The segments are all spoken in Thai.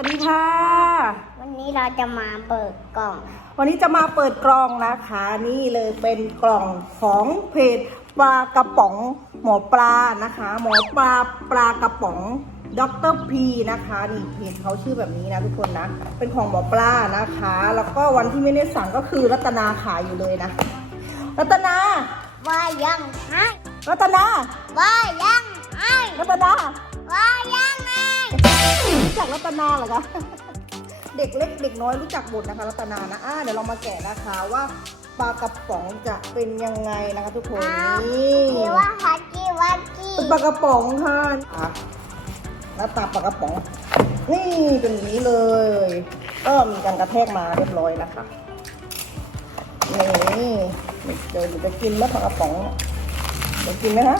วัสดีค่ะ วันนี้เราจะมาเปิดกล่อง วันนี้จะมาเปิดกล่องนะคะ นี่เลยเป็นกล่องของเพจปลากระป๋องหมอปลานะคะ หมอปลาปลากระป๋องดรพีนะคะนี่เพจเขาชื่อแบบนี้นะทุกคนนะ เป็นของหมอปลานะคะ แล้วก็วันที่ไม่ได้สั่งก็คือรัตนาขายอยู่เลยนะ รัตนาว่ายังไงรัตนาว่า ตนาเหรอคะเด็กเล็กเด็กน้อยรู้จักหมดนะคะรัตนานะอ่าเดี๋ยวเรามาแกะนะคะว่าปลากระป๋องจะเป็นยังไงนะคะทุกคนนี่นี่ว่าฮักกี้วักกี้เป็นปลากระป๋องค่ะอะหน้าตาปลากระป๋อง นี่เป็นอย่างนี้เลย ก็มีการกระแทกมาเรียบร้อยนะคะนี่เดี๋ยวหนูจะกินแล้วปลากระป๋องเดี๋ยวกินไหมคะ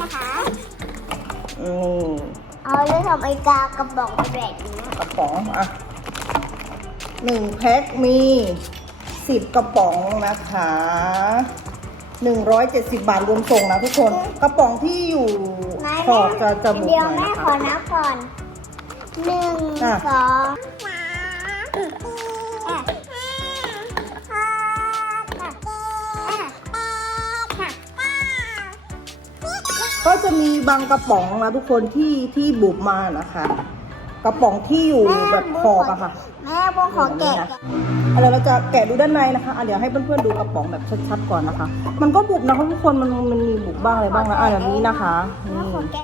นะคะ อืมเอาเรื่องทำไอกากระบอกแบบนี้กระป๋องอะหนึ่งแพ็คมีสิบกระป๋องนะคะหนึ่งร้อยเจ็ดสิบบาทรวมส่งนะทุกคน กระป๋องที่อยู่ขอบจะจะบุกเดี๋ยวหน่อยแม่นะขอคะนับก่อนหนึ่งอะสอง ก็จะมีบางกระป๋องนะทุกคนที่ที่บุบมานะคะ กระป๋องที่อยู่แบบขอบอะค่ะ แม่โบขอแกะเดี๋ยวเราจะแกะดูด้านในนะคะอะเดี๋ยวให้เพื่อนๆดูกระป๋องแบบชัดๆก่อนนะคะ มันก็บุบนะคะทุกคนมันมันมีบุบบ้างอะไรบ้างนะอะแบบนี้นะคะแม่นี่ขอแกะ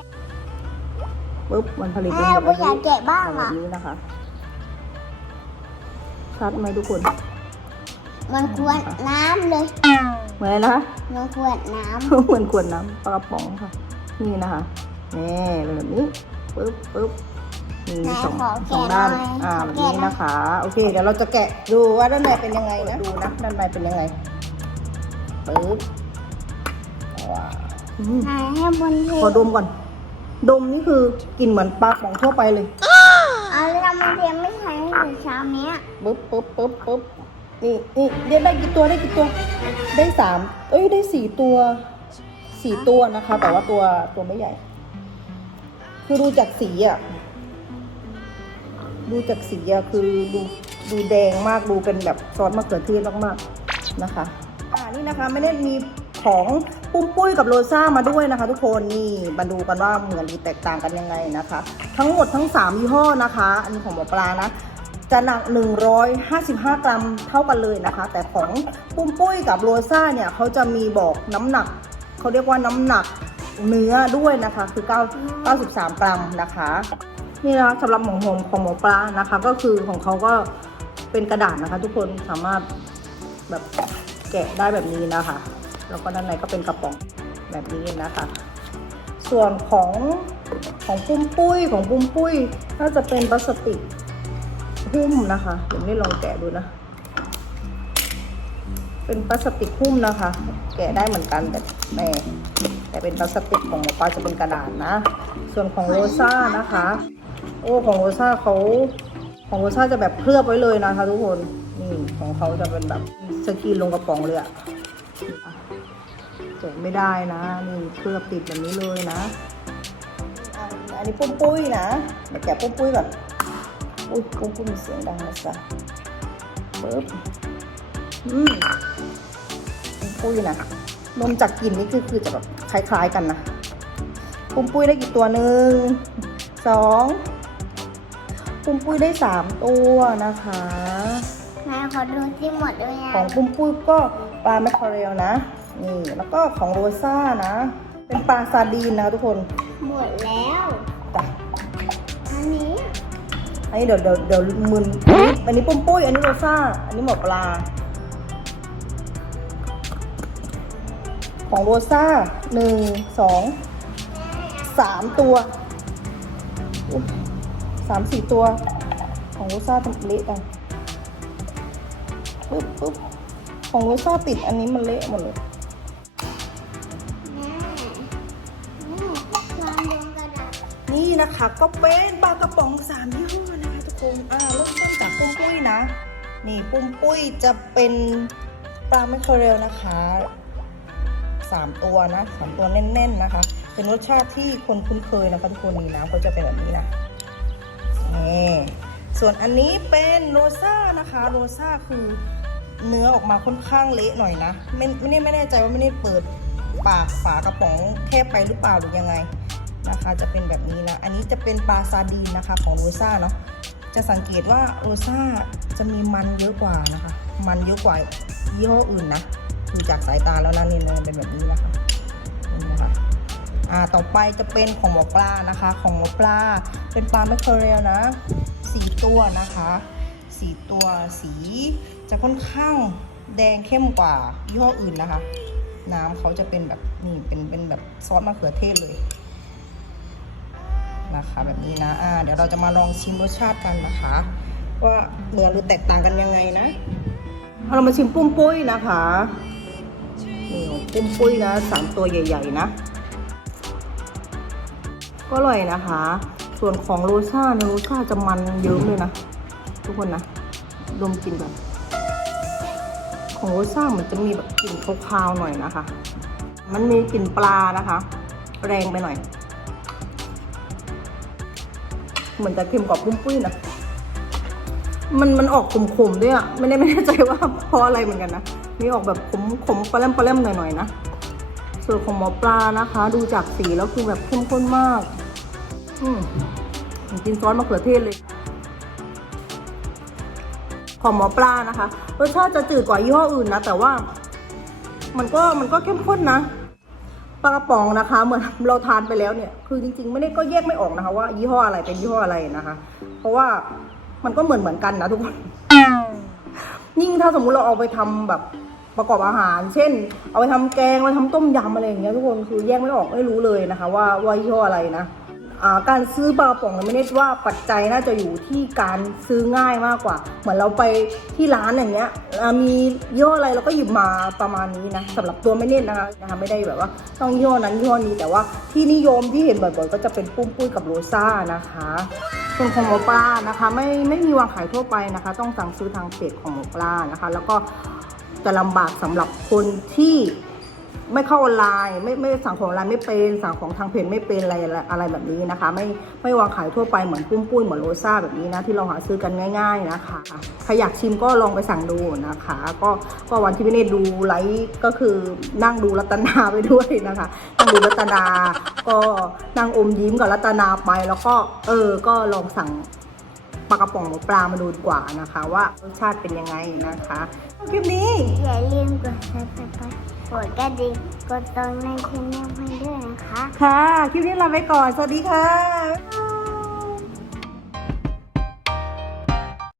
ปุ๊บมันผลิตเป็นแม่แบบโบอยากแกะบ้างแบอะบนี้นะคะ ชัดไหมทุกคน มันควรน้ำเลยเหมือนอะไรนะคะมันควรน้เหมือนขวดน้ำปลากระป๋องค่ะ นี่นะคะนี่เป็นแบบนี้ปึ๊บปึ๊บมีสองสองด้านอ่าแบบนี้นะคะ โอเค เดี๋ยวเราจะแกะดูว่าด้านในเป็นยังไงนะดูนะด้านในเป็นยังไงปึ๊บว้าวอืมำไหนให้บนเทขอดมก่อน ดมนี่คือกลิ่นเหมือนปลาของทั่วไปเลยเอาเรื่องมันเทียมไม่ใช้ถึงเช้าเนี้ยปึ๊บปึ๊บปึ๊บปึ๊บนี่นี่เดี๋ยวได้กี่ตัวได้กี่ตัว ได้สามเอ้ยได้สี่ตัว สี่ตัวนะคะ แต่ว่าตัวตัวไม่ใหญ่ คือดูจากสีอะดูจากสีอะคือดูดูแดงมากดูเป็นแบบซอสมะเขือเทศมากๆนะคะ อ่านี่นะคะไม่ได้มีของปุ้มปุ้ยกับโรซ่ามาด้วยนะคะ ทุกคนนี่มาดูกันว่าเหมือนหรือแตกต่างกันยังไงนะคะ ทั้งหมดทั้ง 3 ยี่ห้อนะคะ อันนี้ของหมอปลานะจะหนัก 155 กรัมเท่ากันเลยนะคะ แต่ของปุ้มปุ้ยกับโรซ่าเนี่ยเขาจะมีบอกน้ำหนัก เขาเรียกว่าน้ำหนักเนื้อด้วยนะคะคือ 9 93 กรัมนะคะนี่นะคะสำหรับหมอหอมของหมอปลานะคะ ก็คือของเขาก็เป็นกระดาษนะคะ ทุกคนสามารถแบบแกะได้แบบนี้นะคะ แล้วก็ด้านในก็เป็นกระป๋องแบบนี้นะคะ ส่วนของของปุ้มปุ้ยของปุ้มปุ้ยน่าจะเป็นพลาสติกหุ้มนะคะเดี๋ยวไม่ลองแกะดูนะ เป็นพลาสติกหุ้มนะคะ แกะได้เหมือนกันแต่แม่แต่เป็นพลาสติกของหมอปลาจะเป็นกระดาษนะ ส่วนของโรซ่านะคะ โอ้ของโรซ่าเขาของโรซ่าจะแบบเคลือบไว้เลยนะคะ ทุกคนนี่ของเขาจะเป็นแบบสกรีนลงกระป๋องเลยอะแกะไม่ได้นะนี่เคลือบติดแบบนี้เลยนะ อันนี้ปุ้มปุ้ยนะเดี๋ยวแกะปุ้มปุ้ยก่อนอุ้ยปุ้มปุ้ยมีเสียงดังนะจ๊ะปึ๊บอืม ปุ้มปุ้ยนะนมจากกลิ่นนี่คือคือจะแบบคล้ายๆกันนะปุ้มปุ้ยได้กี่ตัวหนึ่งสองปุ้มปุ้ยได้สามตัวนะคะแม่ขอดูที่หมดด้วยนะของปุ้มปุ้ยก็ปลาแมคคาเรลนะนี่แล้วก็ของโรซ่านะ เป็นปลาซาร์ดีนนะคะทุกคนหมดแล้วจ้ะอันนี้อันนี้เดี๋ยวเดี๋ยวเดี๋ยวมึนอันนี้ปุ้มปุ้ยอันนี้โรซ่าอันนี้หมอปลา ของโรซ่าหนึ่งสองสามตัวสามสี่ตัว ของโรซ่าทำเละจังปึ๊บปึ๊บของโรซ่าติดอันนี้มันเละหมดเลยนี่นะคะก็เป็นปลากระป๋องสามยี่ห้อนะคะทุกคนอ่าเริ่มต้นจากปุ้มปุ้ยนะ นี่ปุ้มปุ้ยจะเป็นปลาแมคเคอเรลนะคะ 3 ตัวนะสามตัวแน่น ๆนะคะ เป็นรสชาติที่คนคุ้นเคยนะคะทุกคนนี่น้ำเขาจะเป็นแบบนี้นะนี่ส่วนอันนี้เป็นโรซ่านะคะโรซ่าคือเนื้อออกมาค่อนข้างเละหน่อยนะ ไม่ไม่ได้ไม่แน่ใจว่าไม่ได้เปิดปากฝากระป๋องแคบไปหรือเปล่าหรือยังไงนะคะจะเป็นแบบนี้นะอันนี้จะเป็นปลาซาดีนนะคะของโรซ่าเนาะจะสังเกตว่าโรซ่าจะมีมันเยอะกว่านะคะ มันเยอะกว่ายี่ห้ออื่นนะ ดูจากสายตาแล้วนะนี่เลยเป็นแบบนี้นะคะนี่นะคะอ่าต่อไปจะเป็นของหมอปลานะคะ ของหมอปลาเป็นปลาแมคเคอเรลนะสีตัวนะคะสีตัวสีจะค่อนข้างแดงเข้มกว่ายี่ห้ออื่นนะคะ น้ำเขาจะเป็นแบบนี่เป็นเป็นแบบซอสมะเขือเทศเลยนะคะแบบนี้นะอ่าเดี๋ยวเราจะมาลองชิมรสชาติกันนะคะ ว่าเหมือนหรือแตกต่างกันยังไงนะเรามาชิมปุ้มปุ้ยนะคะ ปุ้มปุ้ยนะสามตัวใหญ่ ๆ นะ ก็อร่อยนะคะ ส่วนของโรซ่าเนี่ยโรซ่าจะมันเยอะเลยนะ ทุกคนนะดมกลินแบบของโรซ่ามันจะมีแบบกลิ่นคาวๆหน่อยนะคะ มันมีกลิ่นปลานะคะ แรงไปหน่อย เหมือนจะเค็มกว่าปุ้มปุ้ยนะ มันมันออกขมๆด้วยอะไม่ได้ไม่แน่ใจว่าเพราะอะไรเหมือนกันนะมีออกแบบขมขมปลาแรมปลาแรมหน่อยๆนะส่วนของหมอปลานะคะ ดูจากสีแล้วคือแบบเข้มข้นมาก อืมกินซอสมะเขือเทศเลยของหมอปลานะคะรสชาติจะจืดกว่ายี่ห้ออื่นนะแต่ว่า มันก็มันก็เข้มข้นนะปลากระป๋องนะคะเหมือนเราทานไปแล้วเนี่ย คือจริง ๆ ไม่ได้ก็แยกไม่ออกนะคะ ว่ายี่ห้ออะไรเป็นยี่ห้ออะไรนะคะ เพราะว่า มันก็เหมือนเหมือนกันนะทุกคน ยิ่งถ้าสมมุติเราเอาไปทำแบบประกอบอาหาร เช่น เอาไปทำแกงเอาไปทำต้มยำอะไรอย่างเงี้ยทุกคนคือแยกไม่ออกไม่รู้เลยนะคะ ว่าว่ายี่ห้ออะไรนะการซื้อปลากระป๋องเนี่ยไม่ได้ว่าปัจจัยน่าจะอยู่ที่การซื้อง่ายมากกว่า เหมือนเราไปที่ร้านอย่างเงี้ยมีย่ออะไรเราก็หยิบมาประมาณนี้นะสำหรับตัวไม่เน้นนะคะนะคะไม่ได้แบบว่าต้องย่อนั้นยี่ห้อนี้แต่ว่าที่นิยมที่เห็นบ่อยๆก็จะเป็นปุ้มปุ้ยกับโรซ่านะคะ ส่วนของหมอปลานะคะไม่ไม่มีวางขายทั่วไปนะคะ ต้องสั่งซื้อทางเพจของหมอปลานะคะ แล้วก็จะลำบากสำหรับคนที่ ไม่เข้าออนไลน์ไม่ไม่สั่งของออนไลน์ไม่เป็นสั่งของทางเพจไม่เป็นอะไรอะไรแบบนี้นะคะ ไม่ไม่วางขายทั่วไปเหมือนปุ้มปุ้ยเหมือนโรซ่าแบบนี้นะที่เราหาซื้อกันง่าย ๆนะคะใครอยากชิมก็ลองไปสั่งดูนะคะ ก็ก็วันที่พี่เนตดูไลฟ์ก็คือนั่งดูรัตนาไปด้วยนะคะนั่งดูรัตนา ก็นั่งอมยิ้มกับรัตนาไป แล้วก็เออก็ลองสั่ง ปลากระป๋องหรือปลามาดูดีกว่านะคะ ว่ารสชาติเป็นยังไงนะคะคลิปนี้อย่าลืมกดซับสไครต์กดกระดิ่งกดตรงในช anel ให้ด้วยนะคะ ค่ะ คลิปนี้ลาไปก่อน สวัสดีค่ะ